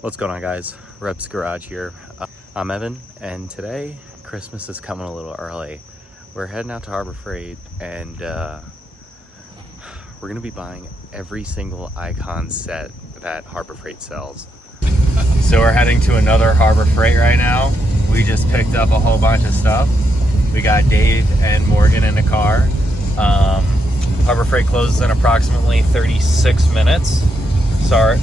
What's going on, guys? Rep's Garage here. I'm Evan, and today Christmas is coming a little early. We're heading out to Harbor Freight, and we're gonna be buying every single Icon set that Harbor Freight sells. So we're heading to another Harbor Freight right now. We just picked up a whole bunch of stuff. We got Dave and Morgan in the car. Harbor Freight closes in approximately 36 minutes. Sorry,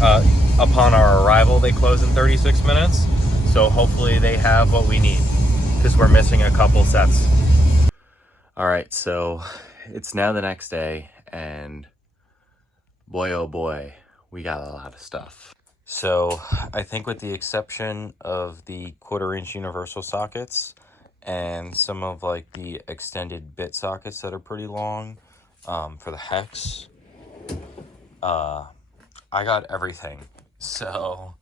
upon our arrival, they close in 36 minutes. So hopefully they have what we need, because we're missing a couple sets. All right, so it's now the next day, and boy, oh boy, we got a lot of stuff. So I think with the exception of the 1/4-inch universal sockets and some of like the extended bit sockets that are pretty long for the hex, I got everything. So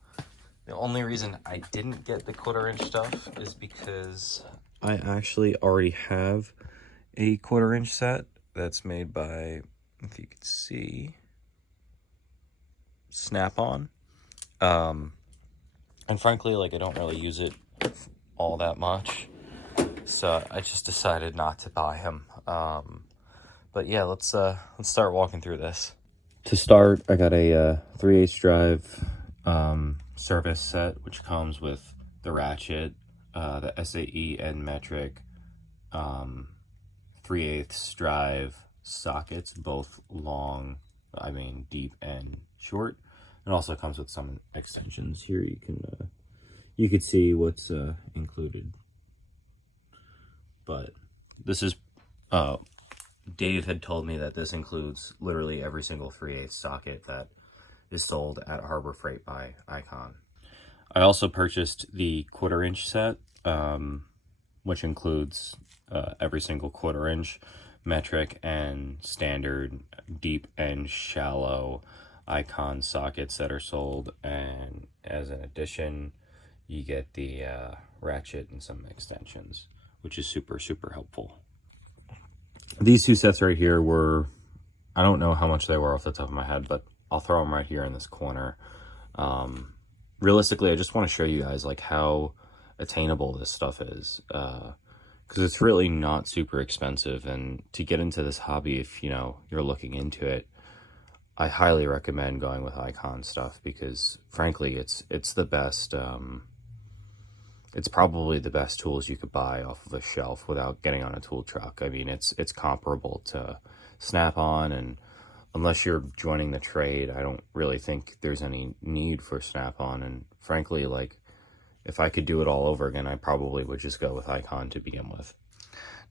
the only reason I didn't get the 1/4-inch stuff is because I actually already have a 1/4-inch set that's made by, if you could see, Snap-on. And frankly, like, I don't really use it all that much, so I just decided not to buy him. But yeah, let's start walking through this. To start, I got a 3/8 drive service set, which comes with the ratchet, the SAE and metric 3/8 drive sockets, both long, deep and short. It also comes with some extensions. Here you can see what's included. But this is Dave had told me that this includes literally every single 3/8 socket that is sold at Harbor Freight by Icon. I also purchased the 1/4-inch set, which includes every single 1/4-inch metric and standard deep and shallow Icon sockets that are sold, and as an addition you get the ratchet and some extensions, which is super helpful. These two sets right here were, I don't know how much they were off the top of my head, but I'll throw them right here in this corner. Realistically, I just want to show you guys like how attainable this stuff is, because it's really not super expensive. And to get into this hobby, if you're looking into it, I highly recommend going with Icon stuff, because frankly it's the best. It's probably the best tools you could buy off of a shelf without getting on a tool truck. I mean, it's comparable to Snap-on, and unless you're joining the trade, I don't really think there's any need for Snap-on. And frankly, like, if I could do it all over again, I probably would just go with Icon to begin with.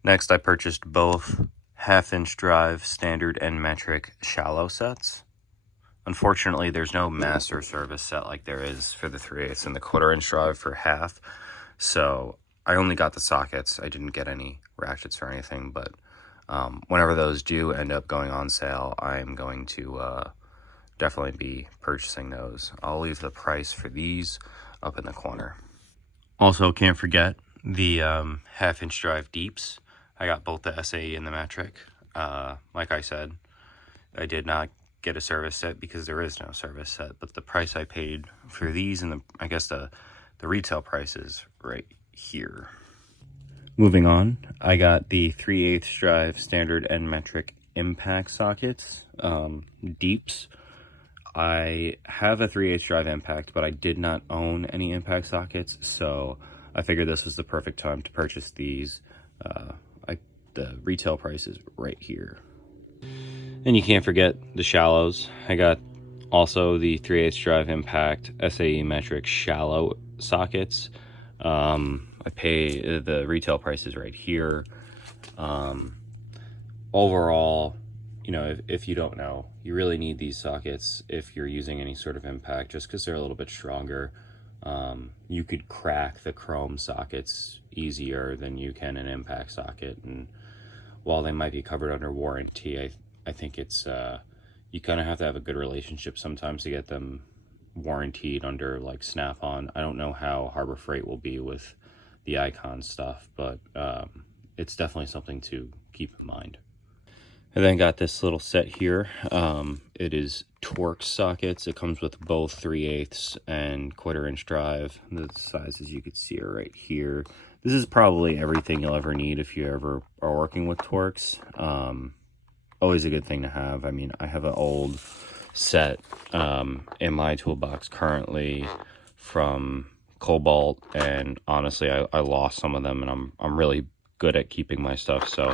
Next, I purchased both 1/2-inch drive standard and metric shallow sets. Unfortunately, there's no master service set like there is for the 3/8 and the 1/4-inch drive for half. So I only got the sockets. I didn't get any ratchets or anything, but whenever those do end up going on sale, I'm going to definitely be purchasing those. I'll leave the price for these up in the corner. Also, can't forget the 1/2-inch drive deeps. I got both the SAE and the metric. Like I said, I did not get a service set because there is no service set, but the price I paid for these, and I guess the retail price is right here. Moving on, I got the 3/8 drive standard and metric impact sockets, deeps. I have a 3/8 drive impact, but I did not own any impact sockets, so I figured this is the perfect time to purchase these. The retail price is right here. And you can't forget the shallows. I got also the 3/8 drive impact SAE metric shallow sockets. I pay the retail prices right here. Overall, if you don't know, you really need these sockets if you're using any sort of impact, just because they're a little bit stronger. You could crack the chrome sockets easier than you can an impact socket, and while they might be covered under warranty, I think it's you kind of have to have a good relationship sometimes to get them warranted under like Snap-on. I don't know how Harbor Freight will be with the Icon stuff, but it's definitely something to keep in mind. And then got this little set here. It is Torx sockets. It comes with both 3/8 and 1/4" drive. The sizes you could see are right here. This is probably everything you'll ever need if you ever are working with Torx. Always a good thing to have. I mean, I have an old set in my toolbox currently from Cobalt, and honestly, I lost some of them, and I'm really good at keeping my stuff, so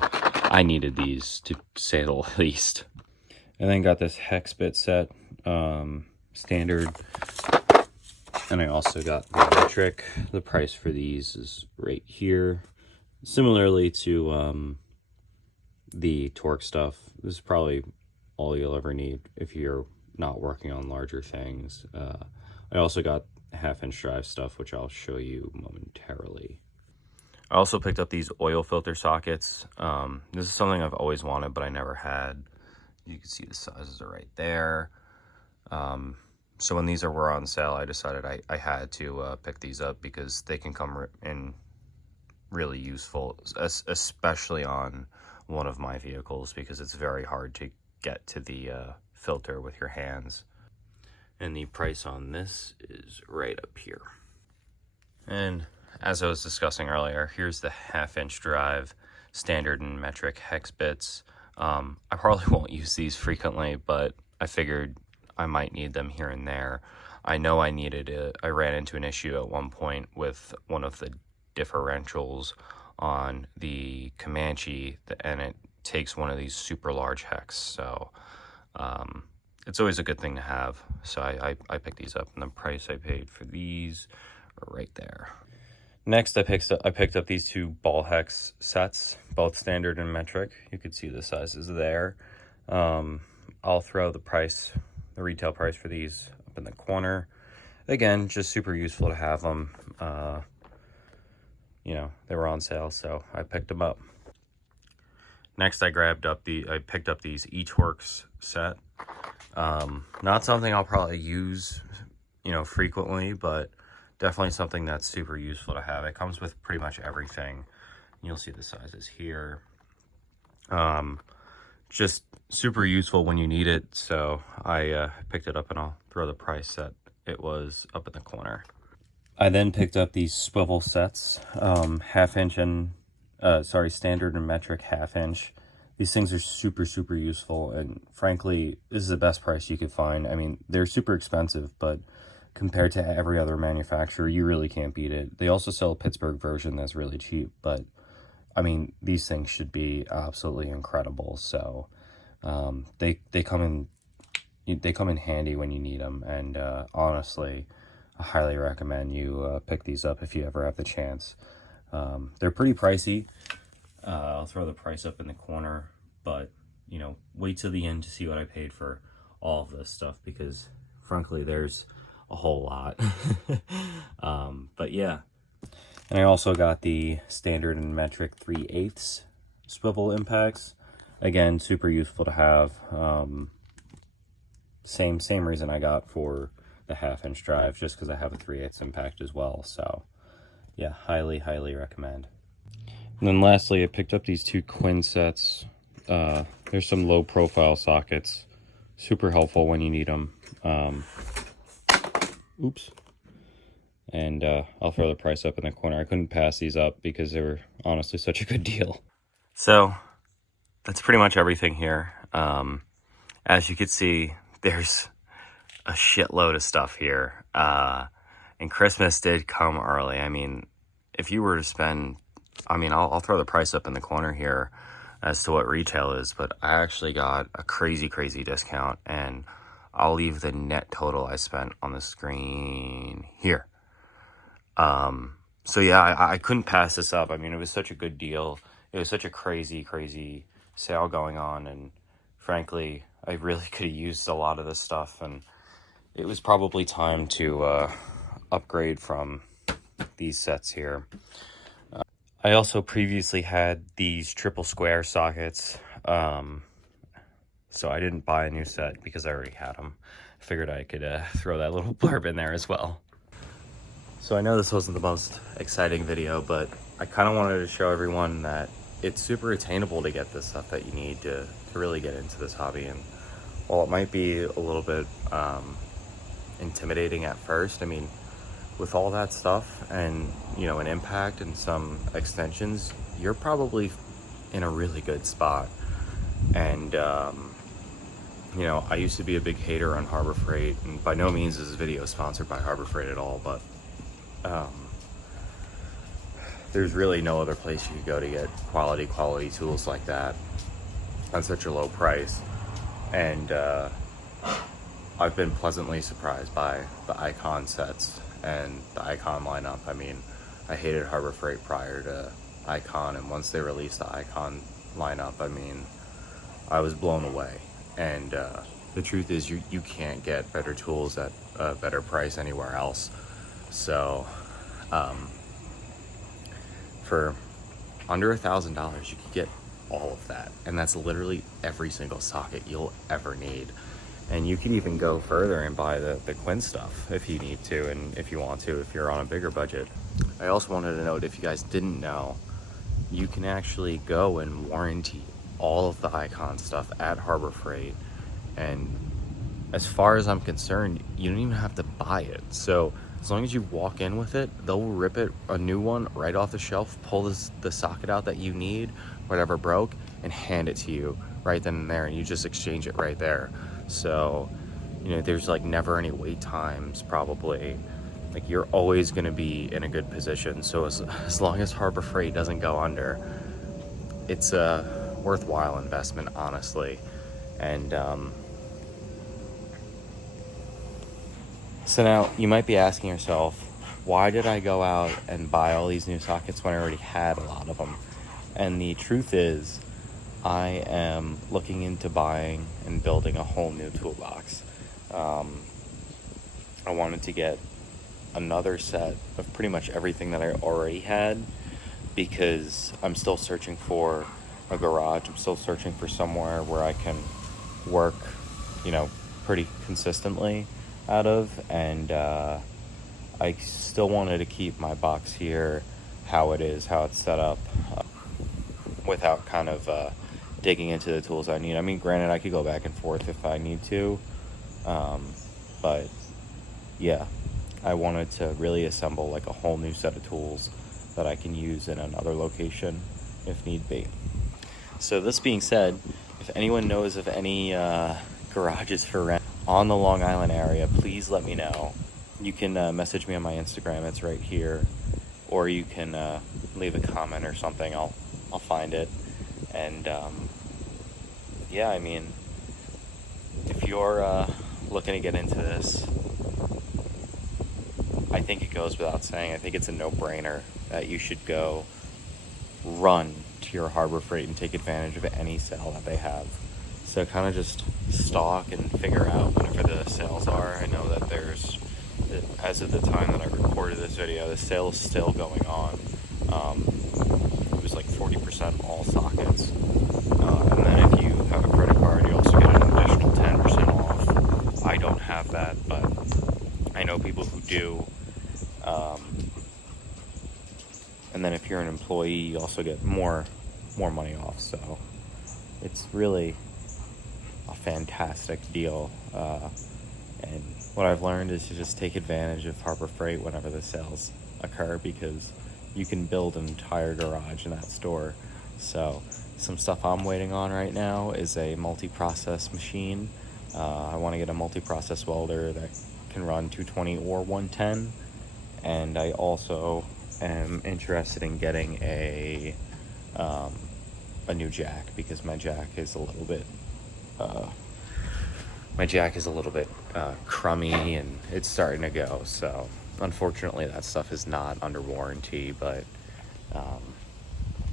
I needed these to say the least. And then got this hex bit set, standard, and I also got the metric. The price for these is right here. Similarly to the Torx stuff, this is probably all you'll ever need if you're not working on larger things. I also got 1/2" drive stuff, which I'll show you momentarily. I also picked up these oil filter sockets. This is something I've always wanted, but I never had. You can see the sizes are right there. So when these were on sale, I decided I had to pick these up because they can come in really useful, especially on one of my vehicles, because it's very hard to get to the filter with your hands. And the price on this is right up here. And as I was discussing earlier, here's the 1/2" drive, standard and metric hex bits. I probably won't use these frequently, but I figured I might need them here and there. I know I needed it. I ran into an issue at one point with one of the differentials on the Comanche, and it takes one of these super large hex. So it's always a good thing to have. So I picked these up, and the price I paid for these are right there. Next, I picked up these two ball hex sets, both standard and metric. You could see the sizes there. I'll throw the retail price for these up in the corner. Again, just super useful to have them. You know, they were on sale, so I picked them up. Next, I picked up these eTorx set. Not something I'll probably use, you know, frequently, but definitely something that's super useful to have. It comes with pretty much everything. You'll see the sizes here. Just super useful when you need it. So I picked it up, and I'll throw the price that it was up in the corner. I then picked up these swivel sets, 1/2" and standard and metric 1/2". These things are super, super useful, and frankly, this is the best price you could find. I mean, they're super expensive, but compared to every other manufacturer, you really can't beat it. They also sell a Pittsburgh version that's really cheap, but I mean, these things should be absolutely incredible. So they come in handy when you need them, and honestly, I highly recommend you pick these up if you ever have the chance. They're pretty pricey. I'll throw the price up in the corner, but you know, wait till the end to see what I paid for all of this stuff, because frankly, there's a whole lot. But yeah. And I also got the standard and metric 3/8 swivel impacts. Again, super useful to have. Same reason I got for the 1/2" drive, just because I have a 3/8 impact as well. So yeah, highly recommend. And then lastly, I picked up these two Quinn sets. There's some low profile sockets, super helpful when you need them. Oops. And I'll throw the price up in the corner. I couldn't pass these up because they were honestly such a good deal. So that's pretty much everything here. As you can see, there's a shitload of stuff here. And Christmas did come early. I mean, if you were to spend, I mean, I'll throw the price up in the corner here as to what retail is, but I actually got a crazy discount, and I'll leave the net total I spent on the screen here. So yeah, I couldn't pass this up. I mean, it was such a good deal. It was such a crazy sale going on, and frankly, I really could have used a lot of this stuff, and it was probably time to upgrade from these sets here. I also previously had these triple square sockets, so I didn't buy a new set because I already had them. I figured I could throw that little blurb in there as well. So I know this wasn't the most exciting video, but I kind of wanted to show everyone that it's super attainable to get the stuff that you need to to really get into this hobby. And while it might be a little bit intimidating at first, I mean, with all that stuff and, you know, an impact and some extensions, you're probably in a really good spot. And you know, I used to be a big hater on Harbor Freight, and by no means is this video sponsored by Harbor Freight at all, but there's really no other place you could go to get quality tools like that on such a low price. And I've been pleasantly surprised by the Icon sets and the Icon lineup. I mean, I hated Harbor Freight prior to Icon, and once they released the Icon lineup, I mean, I was blown away. And the truth is, you can't get better tools at a better price anywhere else. So for under $1,000, you could get all of that, and that's literally every single socket you'll ever need. And you could even go further and buy the Quinn stuff if you need to, and if you want to, if you're on a bigger budget. I also wanted to note, if you guys didn't know, you can actually go and warranty all of the Icon stuff at Harbor Freight, and as far as I'm concerned, you don't even have to buy it. So as long as you walk in with it, they'll rip it, a new one, right off the shelf, pull the socket out that you need, whatever broke, and hand it to you right then and there, and you just exchange it right there. So, you know, there's like never any wait times, probably. Like, you're always going to be in a good position. So as long as Harbor Freight doesn't go under, it's a worthwhile investment, honestly. And so now you might be asking yourself, why did I go out and buy all these new sockets when I already had a lot of them? And the truth is, I am looking into buying and building a whole new toolbox. I wanted to get another set of pretty much everything that I already had, because I'm still searching for a garage. I'm still searching for somewhere where I can work, you know, pretty consistently out of. And I still wanted to keep my box here how it is, how it's set up, without kind of digging into the tools I need. I mean, granted, I could go back and forth if I need to, but yeah, I wanted to really assemble like a whole new set of tools that I can use in another location if need be. So this being said, if anyone knows of any garages for rent on the Long Island area, please let me know. You can message me on my Instagram, it's right here, or you can leave a comment or something. I'll find it. And yeah, I mean, if you're looking to get into this, I think it goes without saying, I think it's a no-brainer that you should go run to your Harbor Freight and take advantage of any sale that they have. So kind of just stalk and figure out whenever the sales are. I know that there's, as of the time that I recorded this video, the sale is still going on. It was like 40% all sockets. And then if you have a credit card, you also get an additional 10% off. I don't have that, but I know people who do. And then if you're an employee, you also get more money off. So it's really a fantastic deal. And what I've learned is to just take advantage of Harbor Freight whenever the sales occur, because you can build an entire garage in that store. So some stuff I'm waiting on right now is a multi-process machine. I want to get a multi-process welder that can run 220 or 110. And I also am interested in getting a new jack, because my jack is a little bit crummy and it's starting to go. So unfortunately that stuff is not under warranty, but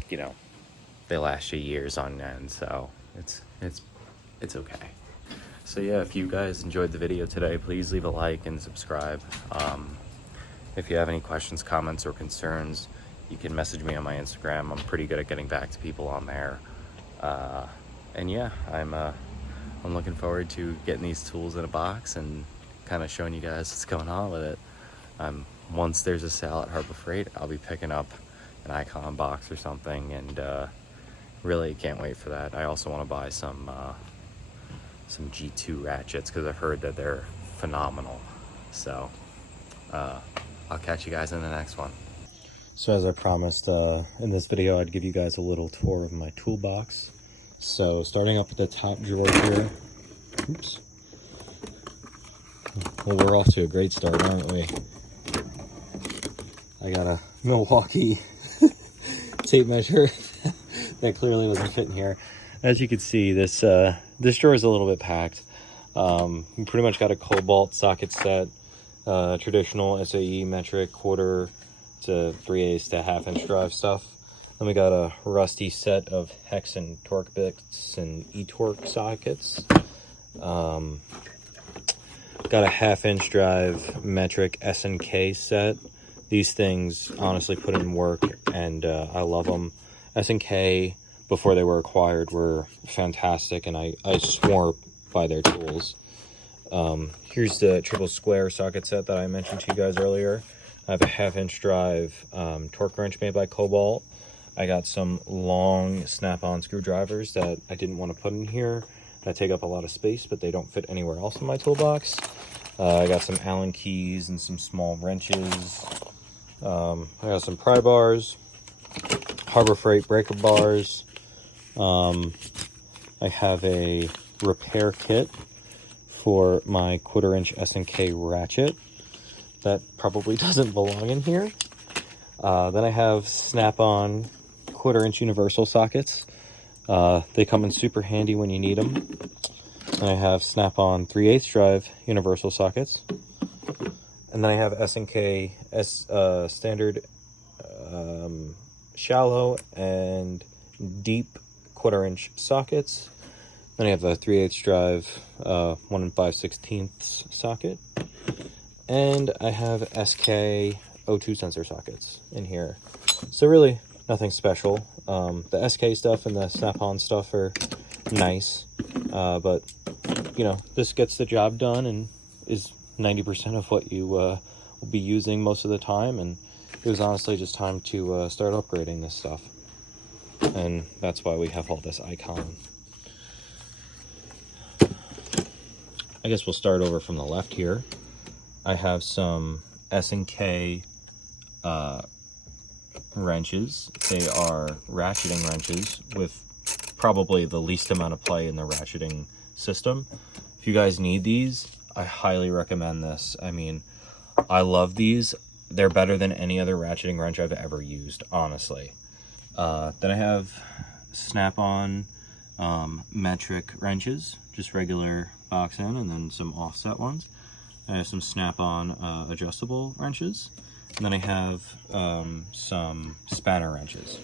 you know, they last you years on end, so it's okay. So yeah, if you guys enjoyed the video today, please leave a like and subscribe. If you have any questions, comments, or concerns, you can message me on my Instagram. I'm pretty good at getting back to people on there. And yeah, I'm looking forward to getting these tools in a box and kind of showing you guys what's going on with it. Once there's a sale at Harbor Freight, I'll be picking up an Icon box or something and really can't wait for that. I also want to buy some G2 ratchets because I've heard that they're phenomenal. So I'll catch you guys in the next one. So as I promised in this video, I'd give you guys a little tour of my toolbox. So starting up at the top drawer here. Oops. Well, we're off to a great start, aren't we? I got a Milwaukee tape measure that clearly wasn't fitting here. As you can see, this drawer is a little bit packed. We pretty much got a cobalt socket set, traditional SAE metric quarter to 3/8 to 1/2 inch drive stuff. Then we got a rusty set of hex and torque bits and e-torque sockets. Got a 1/2 inch drive metric S&K set. These things honestly put in work, and I love them. S&K, before they were acquired, were fantastic, and I swore by their tools. Here's the triple square socket set that I mentioned to you guys earlier. I have a 1/2 inch drive torque wrench made by Cobalt. I got some long snap-on screwdrivers that I didn't want to put in here that take up a lot of space, but they don't fit anywhere else in my toolbox. I got some Allen keys and some small wrenches. I got some pry bars, Harbor Freight breaker bars. I have a repair kit for my 1/4 inch S&K ratchet that probably doesn't belong in here. Then I have snap-on 1/4 inch universal sockets. They come in super handy when you need them. And I have snap-on 3/8 drive universal sockets. And then I have S&K standard shallow and deep 1/4 inch sockets. Then I have a 3/8 drive 1 5/16 socket. And I have SK O2 sensor sockets in here. So really nothing special. The SK stuff and the snap-on stuff are nice, but you know, this gets the job done and is 90% of what you will be using most of the time. And it was honestly just time to start upgrading this stuff, and that's why we have all this icon. I guess we'll start over from the left here. I have some S&K wrenches. They are ratcheting wrenches with probably the least amount of play in the ratcheting system. If you guys need these, I highly recommend this. I mean, I love these. They're better than any other ratcheting wrench I've ever used, honestly. Then I have snap-on metric wrenches, just regular box in, and then some offset ones. I have some snap-on adjustable wrenches, and then I have some spanner wrenches.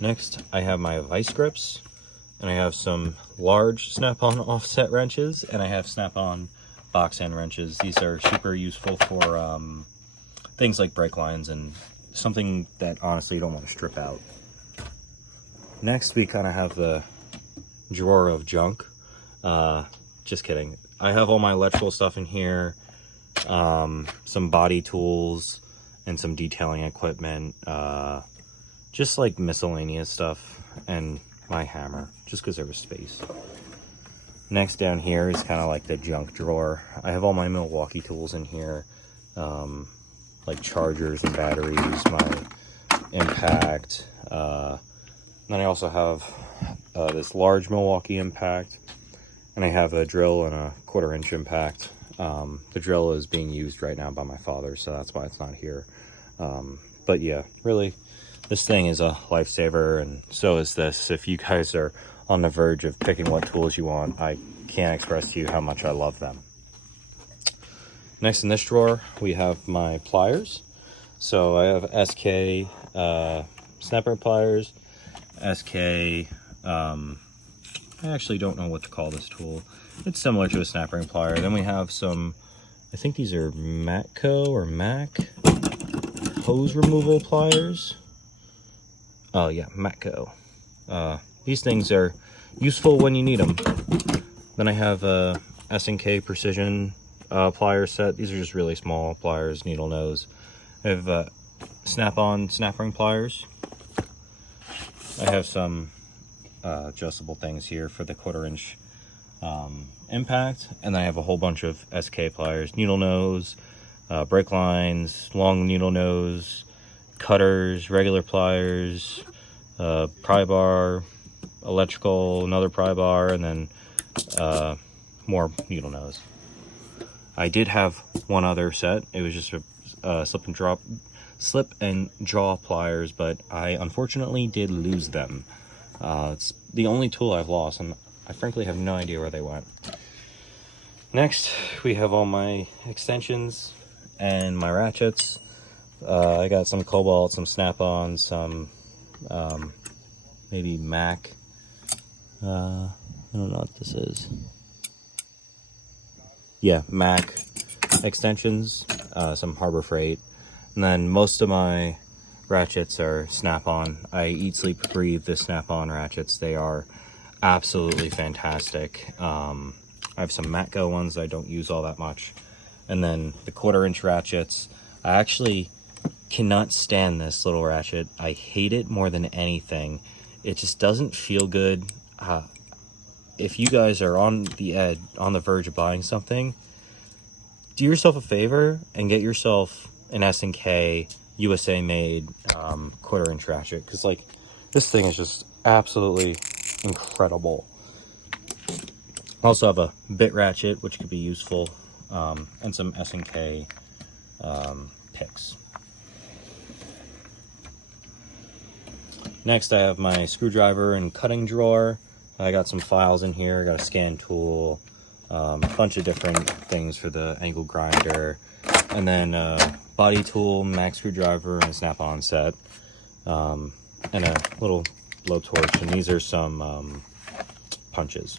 Next, I have my vice grips, and I have some large snap-on offset wrenches, and I have snap-on box end wrenches. These are super useful for things like brake lines and something that honestly you don't want to strip out. Next, we kind of have the drawer of junk. Just kidding. I have all my electrical stuff in here, some body tools, and some detailing equipment, just like miscellaneous stuff, and my hammer, just because there was space. Next down here is kind of like the junk drawer. I have all my Milwaukee tools in here, like chargers and batteries, my impact. Then I also have this large Milwaukee impact, and I have a drill and a 1/4 inch impact. The drill is being used right now by my father, so that's why it's not here. But yeah, really, this thing is a lifesaver, and so is this. If you guys are on the verge of picking what tools you want, I can't express to you how much I love them. Next in this drawer, we have my pliers. So I have SK snapper pliers, SK, I actually don't know what to call this tool. It's similar to a snap ring plier. Then we have some, I think these are Matco or Mac hose removal pliers. Oh yeah, Matco. These things are useful when you need them. Then I have a S&K precision plier set. These are just really small pliers, needle nose. I have snap-on snap ring pliers. I have some adjustable things here for the 1/4 inch impact, and then I have a whole bunch of SK pliers, needle nose, brake lines, long needle nose, cutters, regular pliers, pry bar, electrical, another pry bar, and then more needle nose. I did have one other set. It was just a slip and draw pliers, but I unfortunately did lose them. It's the only tool I've lost, and I frankly have no idea where they went. Next, we have all my extensions and my ratchets. I got some Cobalt, some Snap-on, some maybe Mac. I don't know what this is. Yeah, Mac extensions, some Harbor Freight, and then most of my ratchets are Snap-on. I eat, sleep, breathe the Snap-on ratchets. They are absolutely fantastic. I have some Matco ones I don't use all that much, and then the 1/4 inch ratchets. I actually cannot stand this little ratchet. I hate it more than anything. It just doesn't feel good. If you guys are on the verge of buying something, do yourself a favor and get yourself an S&K USA made 1/4 inch ratchet, because like this thing is just absolutely incredible. I also have a bit ratchet, which could be useful, and some S&K picks. Next, I have my screwdriver and cutting drawer. I got some files in here. I got a scan tool, a bunch of different things for the angle grinder, and then a body tool, Mac screwdriver, and a Snap-on set, and a little blowtorch. And these are some punches.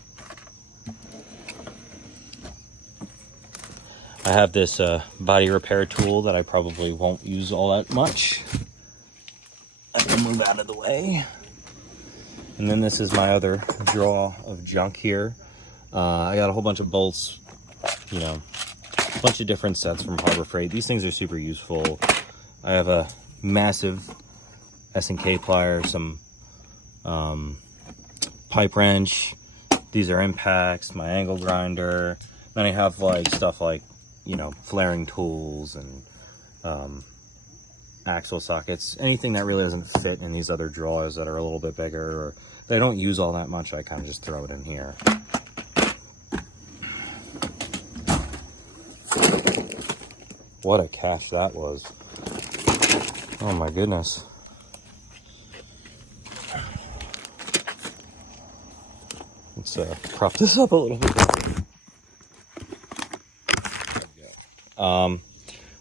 I have this body repair tool that I probably won't use all that much. I can move out of the way. And then this is my other drawer of junk here. I got a whole bunch of bolts, you know, a bunch of different sets from Harbor Freight. These things are super useful. I have a massive S&K plier, some pipe wrench. These are impacts, my angle grinder. Then I have like stuff like, you know, flaring tools and axle sockets, anything that really doesn't fit in these other drawers that are a little bit bigger or that I don't use all that much. I kind of just throw it in here. What a cache that was. Oh my goodness. Let's prop this up a little bit.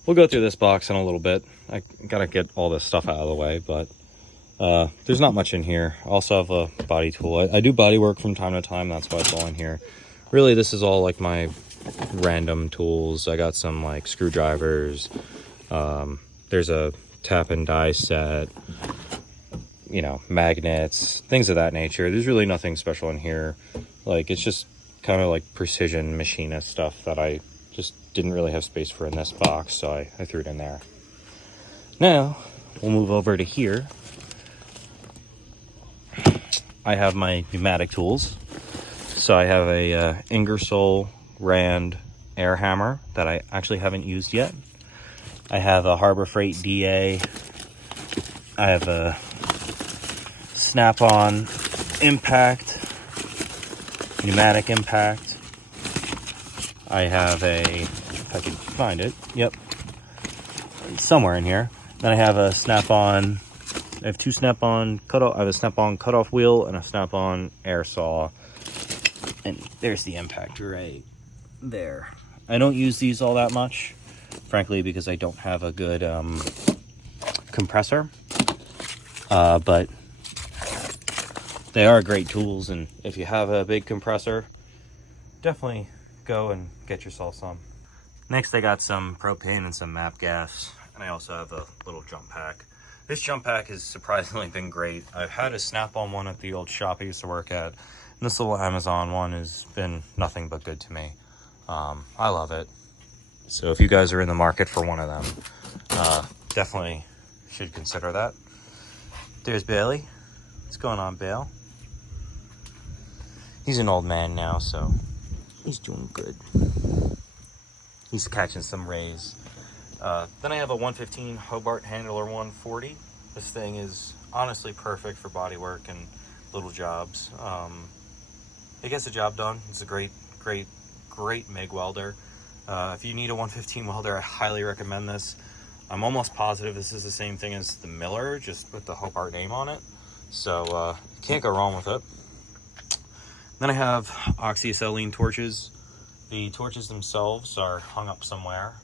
We'll go through this box in a little bit. I gotta get all this stuff out of the way, but there's not much in here. I also have a body tool. I do body work from time to time. That's why it's all in here. Really, this is all like my random tools. I got some like screwdrivers. There's a tap and die set, you know, magnets, things of that nature. There's really nothing special in here. Like, it's just kind of like precision machinist stuff that I just didn't really have space for in this box, so I threw it in there. Now, we'll move over to here. I have my pneumatic tools. So I have a Ingersoll Rand air hammer that I actually haven't used yet. I have a Harbor Freight DA. I have a Snap-on impact, pneumatic impact. I have if I can find it, yep, it's somewhere in here. Then I have a Snap-on, I have two Snap-on cutoff, I have a Snap-on cutoff wheel and a Snap-on air saw. And there's the impact right there. I don't use these all that much, frankly, because I don't have a good compressor. But they are great tools, and if you have a big compressor, definitely go and get yourself some. Next, I got some propane and some MAP gas, and I also have a little jump pack. This jump pack has surprisingly been great. I've had a Snap-on one at the old shop I used to work at, and this little Amazon one has been nothing but good to me. I love it. So if you guys are in the market for one of them, definitely should consider that. There's Bailey. What's going on, Bale? He's an old man now, so he's doing good. He's catching some rays. Then I have a 115 Hobart Handler 140. This thing is honestly perfect for body work and little jobs. It gets the job done. It's a great MIG welder. If you need a 115 welder, I highly recommend this. I'm almost positive this is the same thing as the Miller, just with the Hobart name on it. So can't go wrong with it. Then I have oxyacetylene torches. The torches themselves are hung up somewhere.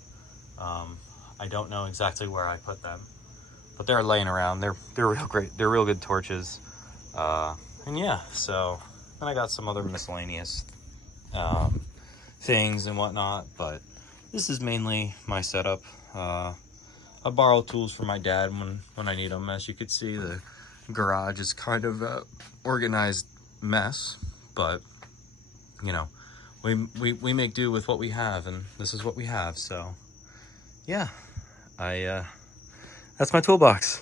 I don't know exactly where I put them, but they're laying around. They're real great. They're real good torches. And yeah, so then I got some other miscellaneous things and whatnot, but this is mainly my setup. I borrow tools from my dad when I need them. As you could see, the garage is kind of a organized mess, but you know, we make do with what we have, and this is what we have. So yeah, that's my toolbox.